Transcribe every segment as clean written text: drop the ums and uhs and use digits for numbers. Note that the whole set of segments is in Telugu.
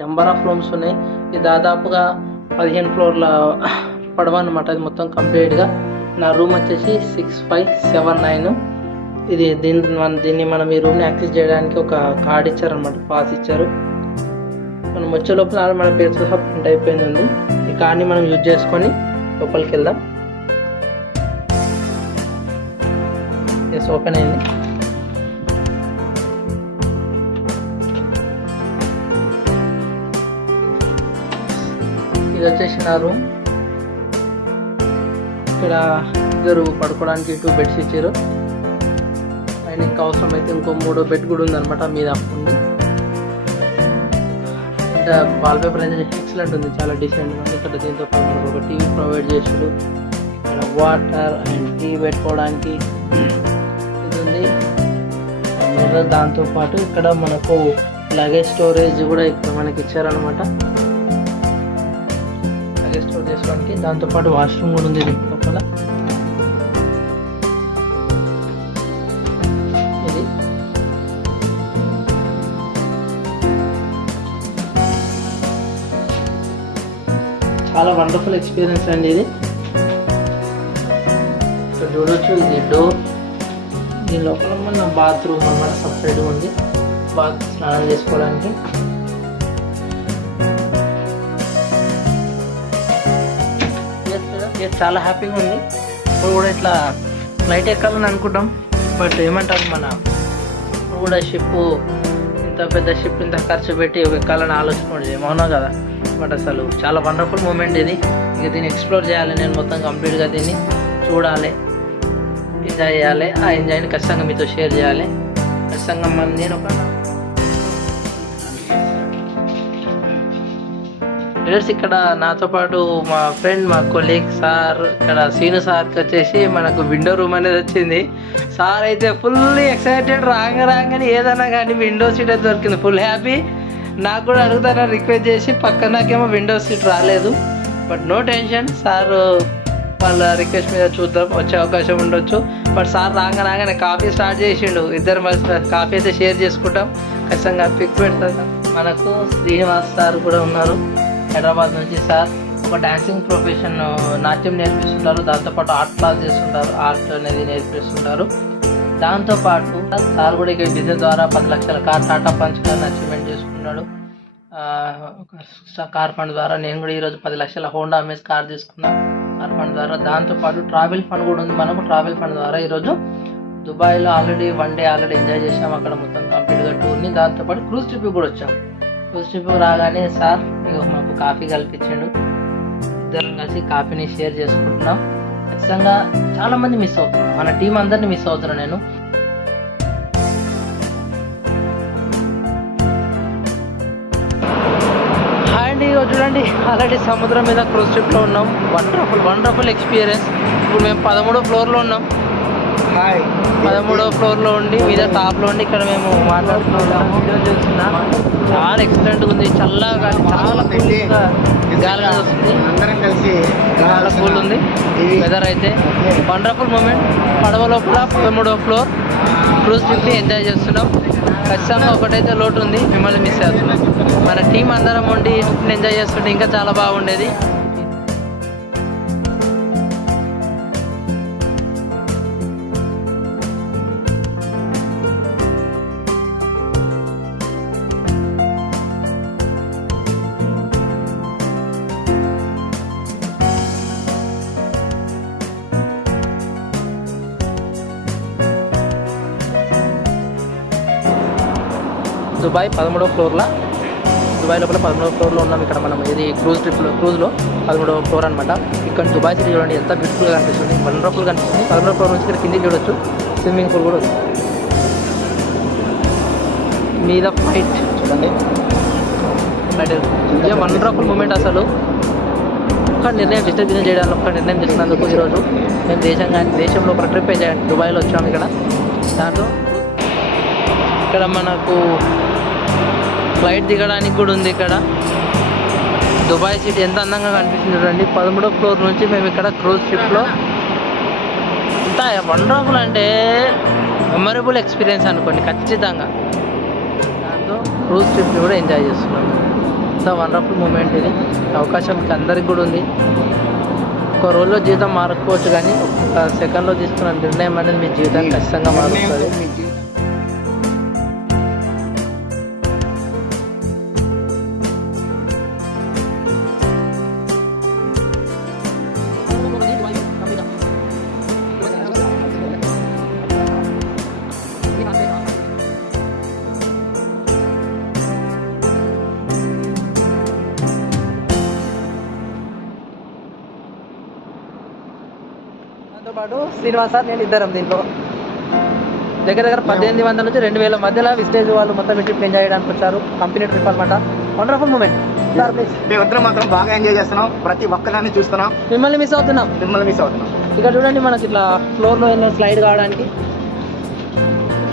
నెంబర్ ఆఫ్ రూమ్స్ ఉన్నాయి. ఇది దాదాపుగా 15 ఫ్లోర్ల పడవ అనమాట. ఇది మొత్తం కంప్లీట్గా. నా రూమ్ వచ్చేసి 6579. ఇది దీన్ని మనం ఈ రూమ్ని యాక్సెస్ చేయడానికి ఒక కార్డ్ ఇచ్చారనమాట, పాస్ ఇచ్చారు. మనం వచ్చే లోపల మన పేరు సహా ప్రింట్ అయిపోయింది. ఈ కార్డ్ని మనం యూజ్ చేసుకొని లోపలికి వెళ్దాం. ఎస్, ఓపెన్ అయింది. ఇది వచ్చేసి నా రూమ్. ఇక్కడ ఇద్దరు పడుకోవడానికి 2 బెడ్స్ ఇచ్చారు. అండ్ ఇంకా అవసరం అయితే ఇంకో 3వ బెడ్ కూడా ఉందన్నమాట, మీద ఉంది. అంటే వాల్ పేపర్ అనేది ఎక్సలెంట్ ఉంది, చాలా డీసెంట్ ఉంది. ఇక్కడ దీంతో పాటు మనకు ఒక టీవీ ప్రొవైడ్ చేశారు. ఇక్కడ వాటర్ అండ్ టీ పెట్టుకోవడానికి ఇది ఉంది. దాంతోపాటు ఇక్కడ మనకు లగేజ్ స్టోరేజ్ కూడా ఇక్కడ మనకి ఇచ్చారనమాట, లగేజ్ స్టోర్ చేసుకోవడానికి. దాంతోపాటు వాష్రూమ్ కూడా ఉంది లోపల. ఇది చాలా వండర్ఫుల్ ఎక్స్పీరియన్స్ అండి. ఇది ఇక్కడ చూడవచ్చు, ఇది డోర్. దీని లోపల మన బాత్రూమ్ అన్నమాట, సపరేట్గా ఉంది. స్నానం చేసుకోవడానికి. చాలా హ్యాపీగా ఉంది. ఇప్పుడు కూడా ఇట్లా ఫ్లైట్ ఎక్కాలని అనుకుంటాం, బట్ ఏమంటారు, ఇప్పుడు కూడా ఇంత పెద్ద షిప్ ఇంత ఖర్చు పెట్టి ఎక్కాలని ఆలోచన ఉండేది, అవునా కదా. బట్ అసలు చాలా వండర్ఫుల్ మూమెంట్ ఇది. ఇక దీన్ని ఎక్స్ప్లోర్ చేయాలి, నేను మొత్తం కంప్లీట్గా దీన్ని చూడాలి, ఎంజాయ్ చేయాలి. ఆ ఎంజాయ్ని ఖచ్చితంగా మీతో షేర్ చేయాలి. ఖచ్చితంగా నేను ఒక ఇక్కడ నాతో పాటు మా ఫ్రెండ్, మా కొలీగ్ సార్, ఇక్కడ సీను సార్కి వచ్చేసి మనకు విండో రూమ్ అనేది వచ్చింది. సార్ అయితే ఫుల్ ఎక్సైటెడ్, రాగానే ఏదన్నా కానీ విండో సీట్ అయితే దొరికింది, ఫుల్ హ్యాపీ. నాకు కూడా అడుగుతాను రిక్వెస్ట్ చేసి, పక్కన నాకేమో విండో సీట్ రాలేదు. బట్ నో టెన్షన్, సార్ వాళ్ళ రిక్వెస్ట్ మీద చూద్దాం, వచ్చే అవకాశం ఉండొచ్చు. బట్ సార్ రాగానే కాఫీ స్టార్ట్ చేసిండు. ఇద్దరు కాఫీ అయితే షేర్ చేసుకుంటాం, ఖచ్చితంగా పిక్ పెడతాం. మనకు శ్రీనివాస్ సార్ కూడా ఉన్నారు, హైదరాబాద్ నుంచి. సార్ ఒక డాన్సింగ్ ప్రొఫెషన్, నాట్యం నేర్పిస్తుంటారు, దాంతోపాటు ఆర్ట్ క్లాస్ చేస్తుంటారు, ఆర్ట్ అనేది నేర్పిస్తుంటారు. దాంతోపాటు సార్ కూడా ఇక్కడ బిజినెస్ ద్వారా 10 లక్షల కార్, టాటా పంచ్ కార్ని అచీవ్మెంట్ చేసుకున్నాడు. కార్ ఫండ్ ద్వారా నేను కూడా ఈరోజు 10 లక్షల హోండా అమేజ్ కార్ తీసుకున్నాను, కార్ ఫండ్ ద్వారా. దాంతోపాటు ట్రావెల్ ఫండ్ కూడా ఉంది మనకు. ట్రావెల్ ఫండ్ ద్వారా ఈరోజు దుబాయ్లో ఆల్రెడీ 1 డే ఎంజాయ్ చేసాం, అక్కడ మొత్తం కంప్లీట్గా టూర్ని. దాంతోపాటు క్రూజ్ ట్రిప్ కూడా వచ్చాం. క్రూజ్ ట్రిప్ రాగానే సార్ ఇక మాకు కాఫీ కల్పించాడు. ఇద్దరం కలిసి కాఫీని షేర్ చేసుకుంటున్నాం. ఖచ్చితంగా చాలా మంది మిస్ అవుతున్నాం, మన టీం అందరినీ మిస్ అవుతున్నాను నేను. అండ్ ఇక చూడండి, ఆల్రెడీ సముద్రం మీద క్రూజ్ ట్రిప్లో ఉన్నాం. Wonderful experience. ఇప్పుడు మేము 13వ ఫ్లోర్లో ఉన్నాం. 13వ ఫ్లోర్లో ఉండి మీద టాప్లో ఉండి ఇక్కడ మేము మాట్లాడుతున్నాము. వీడియో చూస్తున్నా, చాలా ఎక్సలెంట్గా ఉంది, చల్లగా, చాలా గాలి వస్తుంది, చాలా కూల్ ఉంది వెదర్ అయితే. Wonderful moment. పడవ లోపల 13వ ఫ్లోర్ క్రూజ్ ట్రిప్ని ఎంజాయ్ చేస్తున్నాం. ఖచ్చితంగా ఒకటైతే లోటు ఉంది, మిమ్మల్ని మిస్ అవుతున్నాం. మన టీం అందరం ఉండి ట్రిప్ని ఎంజాయ్ చేస్తుంటే ఇంకా చాలా బాగుండేది. దుబాయ్ 13వ ఫ్లోర్లో, దుబాయ్ లోపల 13వ ఫ్లోర్లో ఉన్నాం. ఇక్కడ మనం ఇది క్రూజ్లో 13వ ఫ్లోర్ అనమాట. ఇక్కడ దుబాయ్ సిటీ చూడండి ఎంత బ్యూటిఫుల్గా కనిపిస్తుంది, వండర్ఫుల్గా కనిపిస్తుంది. 13వ ఫ్లోర్ నుంచి ఇక్కడ కిందికి చూడొచ్చు, స్విమ్మింగ్ పూల్ కూడా ఉంది. మీద ఫ్లైట్ చూడండి, ఫ్లైట్ వండర్ఫుల్ మూమెంట్. అసలు ఒక్క నిర్ణయం విసర్జన చేయడానికి ఒక్క నిర్ణయం చేసినందుకు ఈరోజు మేము దేశంలో ఒక ట్రిప్ చేయండి దుబాయ్లో వచ్చాము. ఇక్కడ దాంట్లో ఇక్కడ మనకు ఫ్లైట్ దిగడానికి కూడా ఉంది. ఇక్కడ దుబాయ్ సిటీ ఎంత అందంగా కనిపిస్తుంది చూడండి. 13వ ఫ్లోర్ నుంచి మేము ఇక్కడ క్రూజ్ ట్రిప్లో ఎంత వండర్ఫుల్ అంటే మెమరబుల్ ఎక్స్పీరియన్స్ అనుకోండి ఖచ్చితంగా. దాంతో క్రూజ్ ట్రిప్ని కూడా ఎంజాయ్ చేస్తున్నాం. It's a wonderful moment. ఇది అవకాశం అందరికి కూడా ఉంది. ఒక రోజులో జీవితం మారకపోవచ్చు, కానీ ఒక సెకండ్లో తీసుకున్న నిర్ణయం అనేది మీ జీవితాన్ని ఖచ్చితంగా మారుస్తుంది. దాంతో పాటు శ్రీనివాస్ సార్ నేను ఇద్దరం దీంట్లో దగ్గర 1800 నుంచి 2000 మధ్యలో విస్టేజ్ వాళ్ళు మొత్తం ట్రిప్ ఎంజాయ్ చేయడానికి వచ్చారు. కంపెనీ ట్రిప్ అనమాట. Wonderful moment sir. ప్లీజ్. మేమిద్దరం మాత్రం బాగా ఎంజాయ్ చేస్తున్నాం. ప్రతి ఒక్కదాన్ని చూస్తున్నాం. మిమ్మల్ని మిస్ అవుతున్నాం. ఇక్కడ చూడండి, మనకి ఇట్లా ఫ్లోర్లో ఏమైనా స్లైడ్ కావడానికి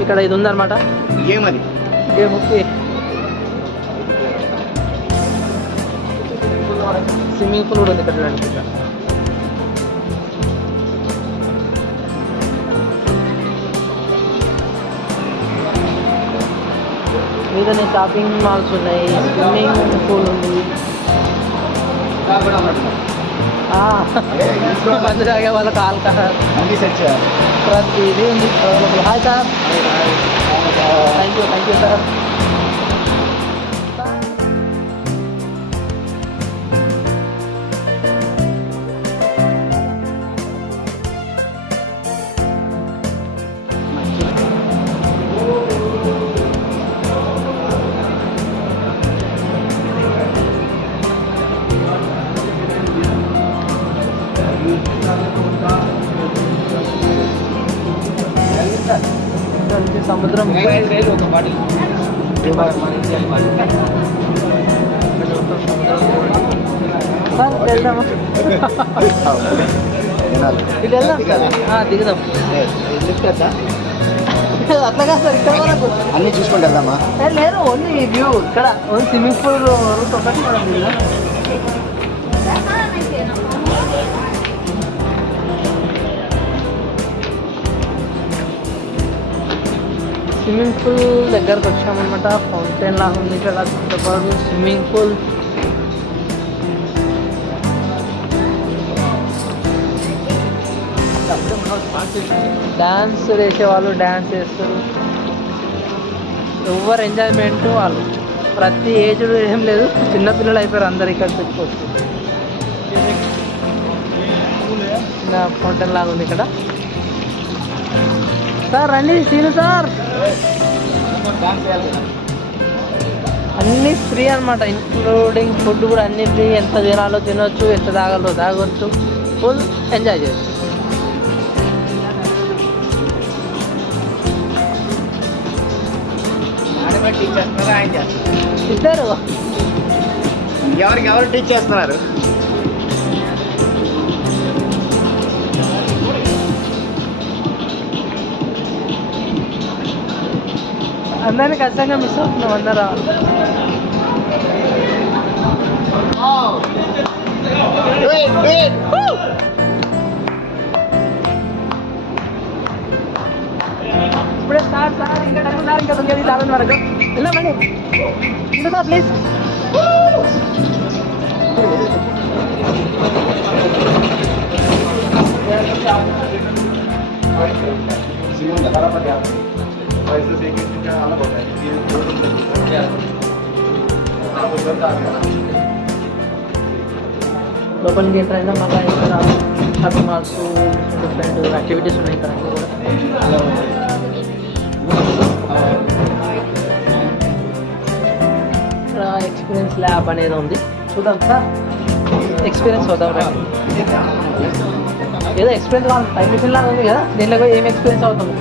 ఇక్కడ ఇది ఉందన్నమాట. ఏమది ఓకే, స్విమ్మింగ్ పూల్ కూడా ఉంది ఇక్కడ చూడండి. మీదనే షాపింగ్ మాల్స్ ఉన్నాయి, స్విమ్మింగ్ పూల్ ఉంది. మందు తాగే వాళ్ళకి ఆల్కహాల్ ప్రతిదీ ఉంది. Hi sir. Thank you sir. సముద్రం వెళ్దామా? ఇటు వెళ్దాం సార్, దిగుదాం. అట్లాగా సార్, ఇక్కడ వరకు అన్ని చూసుకుంటూ వెళ్దామా? లేదు, ఓన్లీ వ్యూ. ఇక్కడ ఓన్లీ స్విమ్మింగ్ పూల్ రూట్ ఒకటి మనం దిగుదాం. స్విమ్మింగ్ పూల్ దగ్గరకు వచ్చామన్నమాట. ఫౌంటైన్ లాగా ఉంది ఇక్కడ. చుట్టపాటు స్విమ్మింగ్ పూల్. డ్యాన్స్ వేసేవాళ్ళు డ్యాన్స్ చేస్తారు. ఎవరు ఎంజాయ్మెంట్ వాళ్ళు. ప్రతి ఏజ్ ఏం లేదు, చిన్నపిల్లలు అయిపోయారు అందరు ఇక్కడికి వచ్చి. చిన్న ఫౌంటైన్ లాగా ఉంది ఇక్కడ. సార్ రండి, సీను సార్. అన్నీ ఫ్రీ అనమాట, ఇంక్లూడింగ్ ఫుడ్ కూడా అన్నీ ఫ్రీ. ఎంత తినాలో తినొచ్చు, ఎంత తాగాలో తాగొచ్చు. ఫుల్ ఎంజాయ్ చేయొచ్చు. ఇద్దరు ఎవరు టీచ్ చేస్తున్నారు? అందరినీ ఖచ్చితంగా మిస్ అవుతున్నాం అందరం. ఇప్పుడే స్టార్ట్ సార్. ఇంకా టైం ఉన్నారు, ఇంకా 9 వరకు వెళ్ళామండి. ఇంకా సార్ ప్లీజ్. లోపలికి ఎంటర్ అయినా మళ్ళీ ఇక్కడ షాపింగ్ మాల్స్, డిఫరెంట్ యాక్టివిటీస్ ఉన్నాయి ఇక్కడ కూడా. ఇక్కడ ఎక్స్పీరియన్స్ ల్యాబ్ అనేది ఉంది, చూద్దాం సార్. ఎక్స్పీరియన్స్ అవుతాం రండి. ఏదో ఎక్స్పీరియన్స్ కావాలి, టైం మిషన్ లాగా ఉంది కదా, దీంట్లో ఏం ఎక్స్పీరియన్స్ అవుతాము.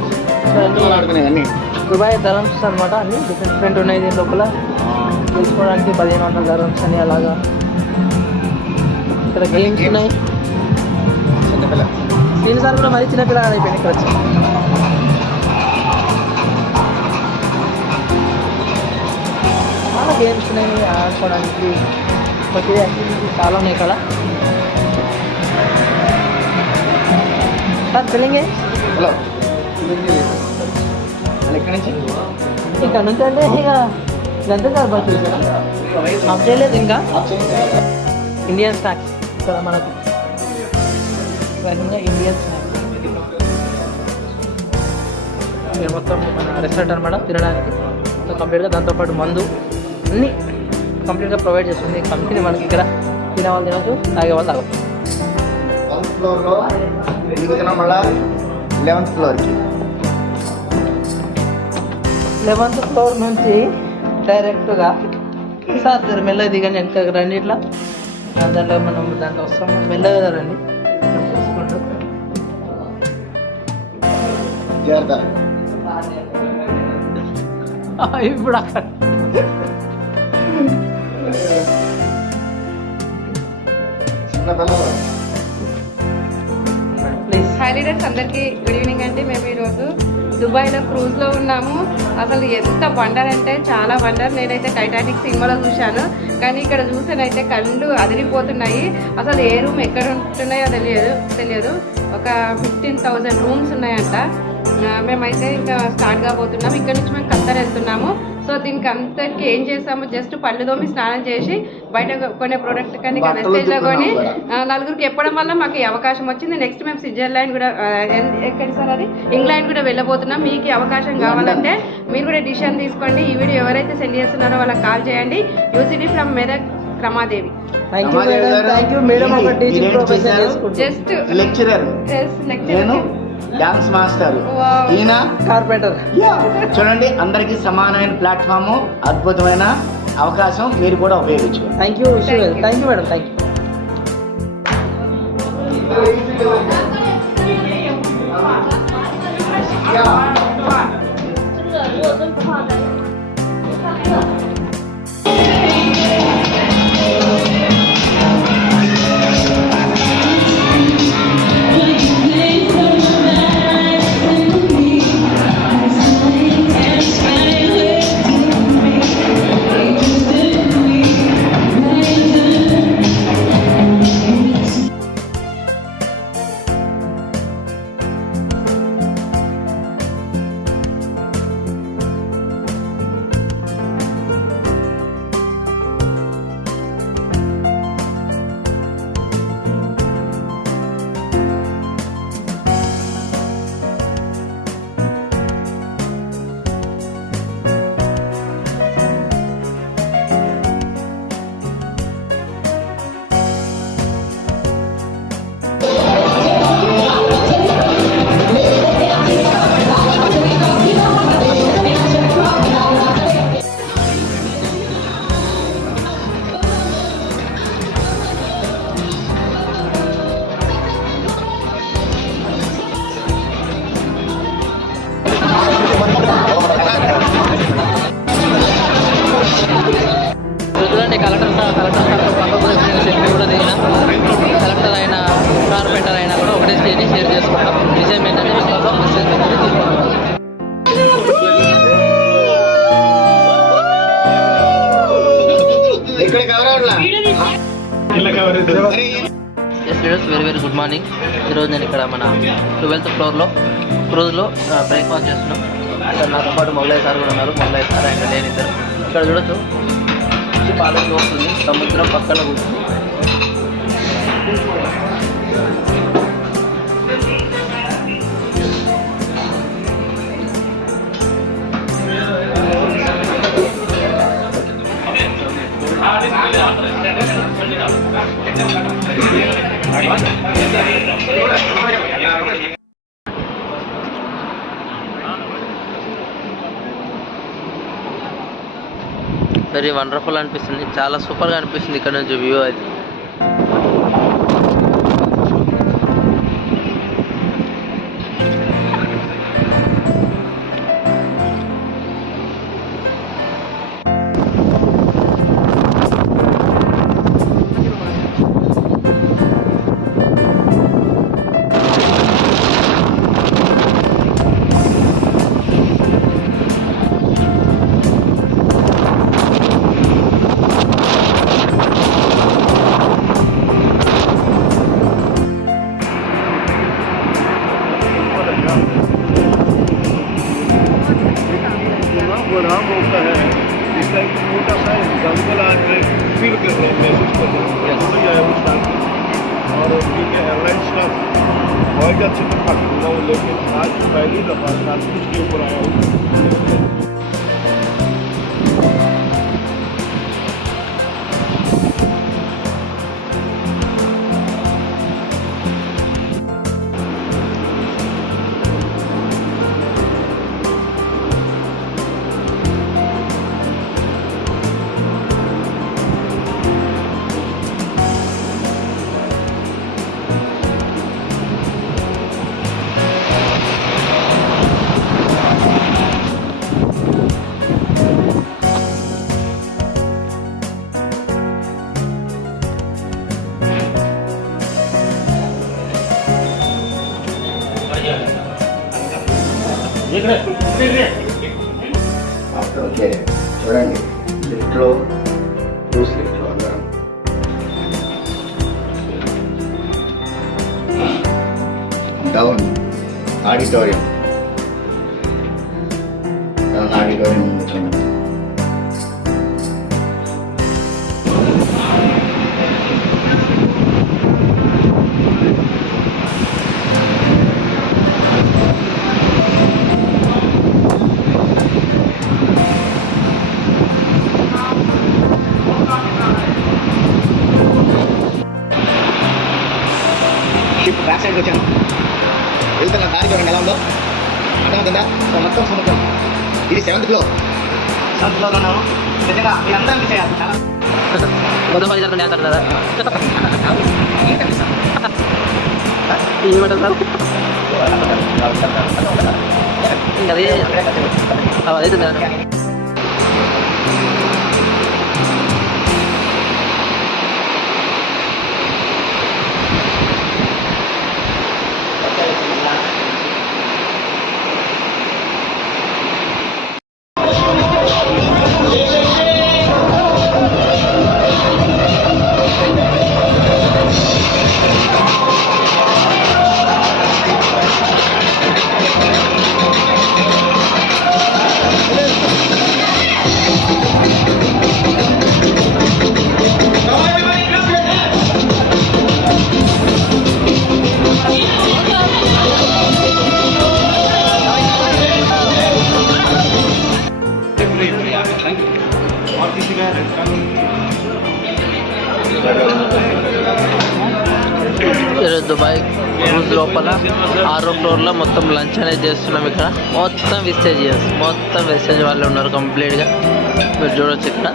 దుబాయ్ ధరమ్స్ అనమాట. అన్ని డిఫరెంట్ ఉన్నాయి దీని లోపల. తెలుసుకోవడానికి 1500 ధరమ్స్ అని అలాగా. ఇక్కడ గేమ్స్ ఉన్నాయి. చిన్నపిల్ల సీన్ సార్ కూడా మరీ చిన్నపిల్లగా అయిపోయింది ఇక్కడ వచ్చి. చాలా గేమ్స్ ఉన్నాయి ఆడుకోవడానికి. ప్రతి యాక్టివిటీ చాలా ఉన్నాయి ఇక్కడ. సార్ తెలింగే హలో, ఇక్కడ నుంచి అంటే ఇక ఇదంతా సార్ బస్ చూసారా ఆఫ్ చేయలేదు ఇంకా ఇండియన్ స్నాక్స్ ఇక్కడ మనకు రకంగా ఇండియన్ స్నాక్స్ ఇక్కడ మొత్తం మన రెస్టారెంట్ అనమాట తినడానికి మొత్తం కంప్లీట్గా దాంతోపాటు మందు అన్నీ కంప్లీట్గా ప్రొవైడ్ చేస్తుంది కంపెనీ మనకి ఇక్కడ తినేవాళ్ళు తినవచ్చు తాగేవాళ్ళు తాగవచ్చు 1th ఫ్లోర్లో దిగుతున్నాం మళ్ళా 11th ఫ్లోర్కి 11th ఫ్లోర్ నుంచి డైరెక్ట్గా సార్ జర మెల్లగా దిగండి వెనక రండి ఇట్లా దాంట్లో మనం దాంట్లో వస్తాం మెల్లగా రండి చూసుకుంటూ జాగ్రత్త ఇప్పుడు అక్కడ చిన్న పిల్లలు ప్లీజ్ హాయ్ లీడర్స్ అందరికీ గుడ్ ఈవినింగ్ అండి. మేము ఈరోజు దుబాయ్లో క్రూజ్లో ఉన్నాము. అసలు ఎంత వండర్ అంటే చాలా వండర్. నేనైతే టైటానిక్ సినిమాలో చూశాను, కానీ ఇక్కడ చూసానైతే కళ్ళు అదిరిపోతున్నాయి. అసలు ఏ రూమ్ ఎక్కడ ఉంటున్నాయో తెలియదు. ఒక 15,000 రూమ్స్ ఉన్నాయంట. మేమైతే ఇంకా స్టార్ట్ కాబోతున్నాం. ఇక్కడ నుంచి మేము ఖత్తర్ వెళ్తున్నాము. సో దీనికి అంతటికి ఏం చేసాము, జస్ట్ పళ్ళు తోమి స్నానం చేసి బయట కొనే ప్రోడక్ట్ కానీ వెస్టేజ్లో కొని నలుగురికి చెప్పడం వల్ల మాకు ఈ అవకాశం వచ్చింది. నెక్స్ట్ మేము స్విట్జర్లాండ్ కూడా ఎక్కడ సార్ అది ఇంగ్లాండ్ కూడా వెళ్ళబోతున్నాం. మీకు ఈ అవకాశం కావాలంటే మీరు కూడా డిసిషన్ తీసుకోండి. ఈ వీడియో ఎవరైతే సెండ్ చేస్తున్నారో వాళ్ళకి కాల్ చేయండి. UCT from Medak Ramadevi. Just lecturer నేను డాన్స్ మాస్టర్ ఈయన కార్పెంటర్. చూడండి అందరికీ సమానమైన ప్లాట్ఫామ్, అద్భుతమైన అవకాశం, మీరు కూడా ఉపయోగించుకోండి. Thank you madam, thank you. చూడండి కలెక్టర్ కూడా దిగిన కలెక్టర్ అయినా కార్పెంటర్ అయినా కూడా ఒకటే స్టేజ్ని షేర్ చేసుకుంటాం. విషయం ఏంటంటే వెరీ వెరీ గుడ్ మార్నింగ్. ఈరోజు నేను ఇక్కడ మన 12th ఫ్లోర్లో క్రూజ్లో బ్రేక్ఫాస్ట్ చేస్తున్నాం. ఇక్కడ నాతో పాటు మొగలయ్య సార్ కూడా ఉన్నారు. మొగలయ్య సార్ ఆయన నేను ఇద్దరు. ఇక్కడ చూడొచ్చు పాలకి వస్తుంది, సముద్రం పక్కన కూర్చుంది. వెరీ వండర్ఫుల్ అనిపిస్తుంది, చాలా సూపర్గా అనిపిస్తుంది ఇక్కడ నుంచి వ్యూ అది. मैसेज कर रहे हैं तो जो है वो स्टार्ट और ठीक है एयरलाइंस का बहुत अच्छे से खा चुका हूँ, लेकिन आज पहली दफ़ा 7 के ऊपर आया हूँ। ఓకే చూడండి లిఫ్ట్లో క్రూజ్ లిఫ్ట్లో అందరం డౌన్ ఆడిటోరియం ఉంది చూడండి. షిప్ బ్యాక్ సైడ్కి వచ్చాను, వెళ్తున్న దారి చూడండి ఎలా ఉందో, అర్థమవుతుందా? సో మొత్తం సముద్రం. ఇది 7th ఫ్లోర్ ఉన్నాము. నిజంగా మీరందరం మిస్ అయ్యారు. చాలా ఏమంటారు అదే అదే దుబాయ్ క్రూజ్ లోపల 6వ ఫ్లోర్లో మొత్తం లంచ్ అనేది చేస్తున్నాం. ఇక్కడ మొత్తం వెస్టేజ్ వాళ్ళే ఉన్నారు కంప్లీట్గా. మీరు చూడవచ్చు ఇక్కడ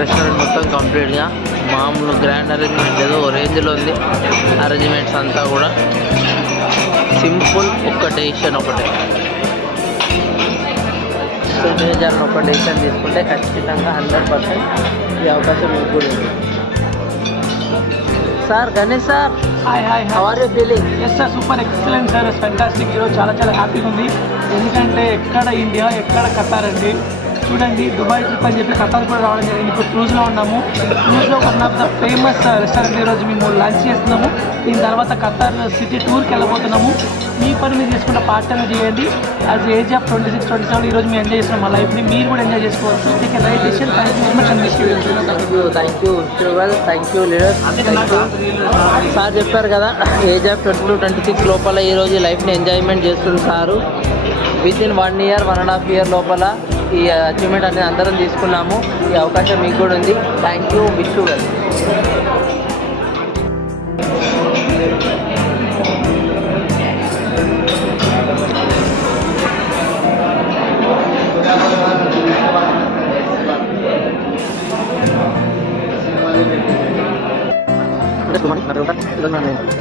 రెస్టారెంట్ మొత్తం కంప్లీట్గా మామూలు గ్రాండ్ అరేంజ్మెంట్ ఏదో రేంజ్లో ఉంది. అరేంజ్మెంట్స్ అంతా కూడా సింపుల్. ఒక్క డెసిషన్ ఒకటే, మేనేజర్ని ఒక డెసిషన్ తీసుకుంటే ఖచ్చితంగా 100% ఈ అవకాశం మీకు కూడా ఉంది. Sir Ganesh sir, hi how are you feeling? Yes sir, super excellent sir, fantastic. ఈరోజు చాలా హ్యాపీగా ఉంది. ఎందుకంటే ఎక్కడ ఇండియా ఎక్కడ ఖతార్ అండి. చూడండి, దుబాయ్ ట్రిప్ అని చెప్పి ఖతార్ కూడా రావడం జరిగింది. ఇప్పుడు క్రూజ్లో ఉన్నాము. క్రూజ్లో one of the famous restaurant ఈరోజు మేము లంచ్ చేస్తున్నాము. దీని తర్వాత ఖతార్ సిటీ టూర్కి వెళ్ళబోతున్నాము. మీ పని మీరు చేసుకుంటే పార్ట్ టైం చేయండి. యాజ్ ఏజ్ ఆఫ్ 26, 27 ఈరోజు మేము ఎంజాయ్ చేస్తున్నాం. మా లైఫ్ని మీరు కూడా ఎంజాయ్ చేసుకోవచ్చు. Take right decision. Thank you very much thank you leaders. Sir చెప్పారు కదా, ఏజ్ ఆఫ్ 22, 26 లోపల ఈరోజు లైఫ్ని ఎంజాయ్మెంట్ చేస్తుంది సారు. వితిన్ 1 year, 1.5 year లోపల ఈ అచీవ్మెంట్ అనేది అందరం తీసుకున్నాము. ఈ అవకాశం మీకు కూడా ఉంది. Thank you. Wish you well.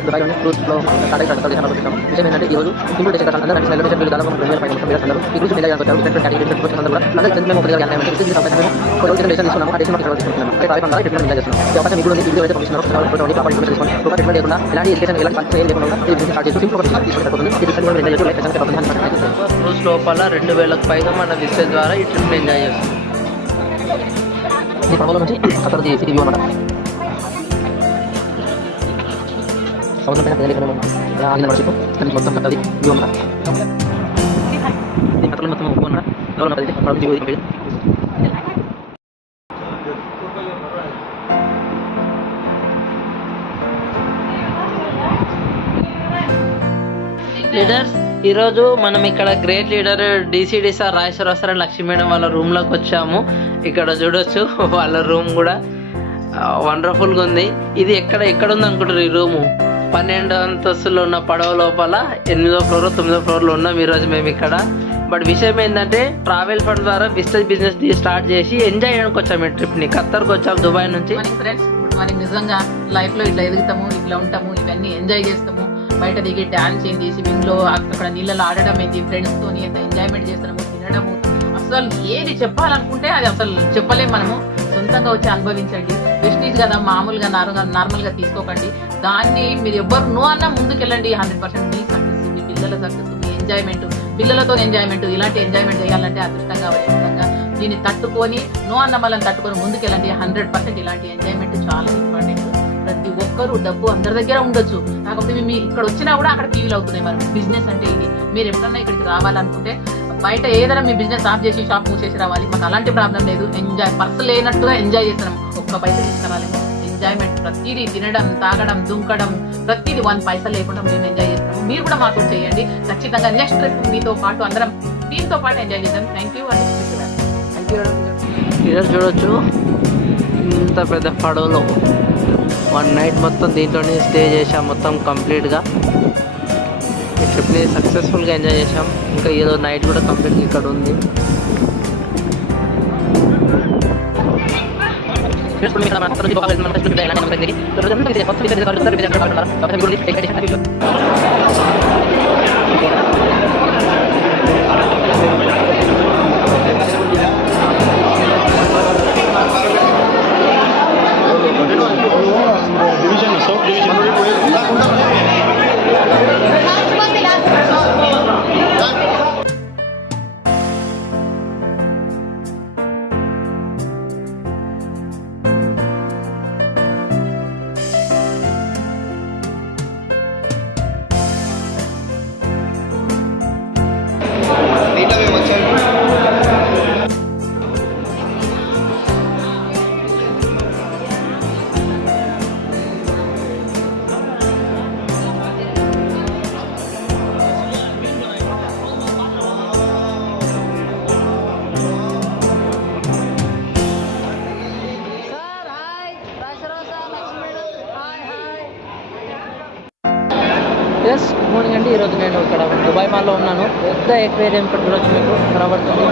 దుబాయ్లోని క్రూజ్లో స్టార్ట్ విషయం ఏంటంటే ఈరోజు సింపుల్ డెసిషన్ అందరూ సెలబ్రేషన్ దాదాపు 2000 ఉన్నారు. ఈ క్రూజ్ మీద వచ్చారు. డిఫరెంట్ కేటగిరీ కూడా అందరూ మేము ఒక డెసిషన్ తీసుకున్నాము. ఆ డెసిషన్ తీసుకుంటున్నాము. అదే కార్యక్రమం ట్రీట్మెంట్ ఎంజాయ్ చేస్తున్నాం. ఈ అవకాశం మీకు వీడియో అయితే పంపిస్తున్నారు. ట్రీట్మెంట్ లేకుండా ఎలాంటి ఎడ్యుకేషన్ ఎలాంటి ఏం లేకుండా స్టార్ట్ చేస్తూ సింపుల్ క్రూజ్ లోపల 2000కు పైగా మన విసేజ్ ద్వారా ఈ ట్రిప్ ఎంజాయ్ చేస్తాం. ఈ పడవలో నుంచి అక్కడ సిటీ వ్యూ అనమాట. సముద్రం పైన ఆగిన మనిషి మొత్తం కట్టది వ్యూ అన్నమాట. దీని కట్టలు మొత్తం ఉప్పు అన్నమాట. లీడర్స్, ఈరోజు మనం ఇక్కడ great leader DCD sir Rajeshwararao sir Lakshmi madam వాళ్ళ రూమ్లోకి వచ్చాము. ఇక్కడ చూడొచ్చు వాళ్ళ రూమ్ కూడా వండర్ఫుల్గా ఉంది. ఇది ఎక్కడ ఉంది అనుకుంటారు? ఈ రూము 12 అంతస్తులో ఉన్న పడవ లోపల 8వ ఫ్లోర్ 9వ ఫ్లోర్లో ఉన్నాం ఈరోజు మేము ఇక్కడ. బట్ విషయం ఏంటంటే ట్రావెల్ ఫండ్ ద్వారా బిజినెస్ స్టార్ట్ చేసి ఎంజాయ్ చేయడానికి వచ్చాము. ఈ ట్రిప్ని ఖత్తర్కి వచ్చాము దుబాయ్ నుంచి. ఫ్రెండ్స్, మనకి నిజంగా లైఫ్లో ఇట్లా ఎదుగుతాము, ఇట్లా ఉంటాము, ఇవన్నీ ఎంజాయ్ చేస్తాము. బయట దిగి డాన్స్ ఏంటి, స్విమ్మింగ్ లో అక్కడ నీళ్ళలో ఆడడం ఏంటి, ఫ్రెండ్స్ తోని ఎంత ఎంజాయ్మెంట్ చేస్తాము, తినడము, అసలు ఏది చెప్పాలనుకుంటే అది అసలు చెప్పలేము. మనము సొంతంగా వచ్చి అనుభవించండి. వెస్టీజ్ కదా, మామూలుగా నార్మల్ గా తీసుకోకండి. దాన్ని మీరు ఎవ్వరు నో అన్నా ముందుకెళ్ళండి. 100% మీ సక్సెస్, మీ పిల్లల సక్సెస్, మీ ఎంజాయ్మెంట్, పిల్లలతో ఎంజాయ్మెంట్. ఇలాంటి ఎంజాయ్మెంట్ చేయాలంటే అదృష్టంగా విధంగా దీన్ని తట్టుకొని నో అన్న వాళ్ళని తట్టుకొని ముందుకెళ్ళండి. 100% ఇలాంటి ఎంజాయ్మెంట్ చాలా ఇంపార్టెంట్. ప్రతి ఒక్కరు డబ్బు అందరి దగ్గర ఉండొచ్చు, కాకపోతే మీ ఇక్కడ వచ్చినా కూడా అక్కడ ఫీల్ అవుతున్నాయి. మరి బిజినెస్ అంటే ఇది. మీరు ఎప్పుడన్నా ఇక్కడికి రావాలనుకుంటే బయట ఏదైనా మీ బిజినెస్ ఆఫ్ చేసి షాప్ మూసేసి రావాలి. మాకు అలాంటి ప్రాబ్లం లేదు. ఎంజాయ్ పర్స్ లేనట్టుగా ఎంజాయ్ చేస్తున్నాం. ఒక్క పైసా తీసుకురాలేము. ఎంజాయ్మెంట్ ప్రతిదీ, తినడం, తాగడం, దుంకడం, ప్రతిదీ 1 పైసా లేకుండా మేము ఎంజాయ్ చేస్తాము. మీరు కూడా మాతో చేయండి. ఖచ్చితంగా నెక్స్ట్ ట్రిప్ మీతో పాటు అందరం దీంతో పాటు ఎంజాయ్ చేద్దాం. థ్యాంక్ యూ ఈరోజు చూడొచ్చు ఇంత పెద్ద పడవలో 1 నైట్ మొత్తం దీంట్లోనే స్టే చేసాం. మొత్తం కంప్లీట్గా ఈ ట్రిప్ని సక్సెస్ఫుల్గా ఎంజాయ్ చేసాం. ఇంకా ఏదో నైట్ కూడా కంప్లీట్గా ఇక్కడ ఉంది. దీంట్లో మేము వచ్చాము. ఎస్, గుడ్ మార్నింగ్ అండి. ఈరోజు నేను ఇక్కడ దుబాయ్ మాల్లో ఉన్నాను. పెద్ద ఎక్వేరియం ఇక్కడ చూడొచ్చు, మీకు కనబడుతుంది.